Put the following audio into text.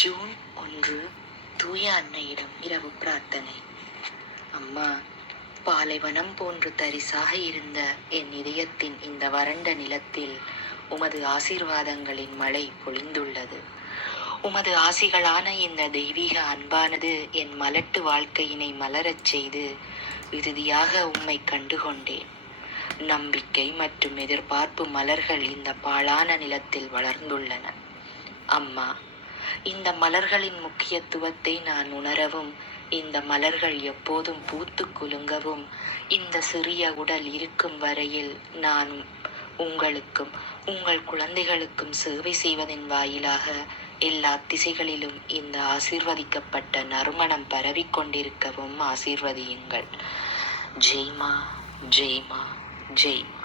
June ஒன்று தூய அன்னையிடம் இரவு பிரார்த்தனை. அம்மா பாலைவனம் போன்று தரிசாக இருந்த என் இதயத்தின் இந்த வறண்ட நிலத்தில் உமது ஆசீர்வாதங்களின் மழை பொழிந்துள்ளது. உமது ஆசிகளான இந்த தெய்வீக அன்பானது என் மலட்டு வாழ்க்கையினை மலரச் செய்து இறுதியாக உம்மை கண்டுகொண்டேன். நம்பிக்கை மற்றும் எதிர்பார்ப்பு மலர்கள் இந்த பாழான நிலத்தில் வளர்ந்துள்ளன. அம்மா இந்த மலர்களின் முக்கியத்துவத்தை நான் உணரவும் இந்த மலர்கள் எப்போதும் பூத்து குலுங்கவும் இந்த சிறிய உடல் இருக்கும் வரையில் நான் உங்களுக்கும் உங்கள் குழந்தைகளுக்கும் சேவை செய்வதன் வாயிலாக எல்லா திசைகளிலும் இந்த ஆசீர்வதிக்கப்பட்ட நறுமணம் பரவிக் கொண்டிருக்கவும் ஆசீர்வதியுங்கள். ஜெய்மா ஜெய்மா ஜெய்மா.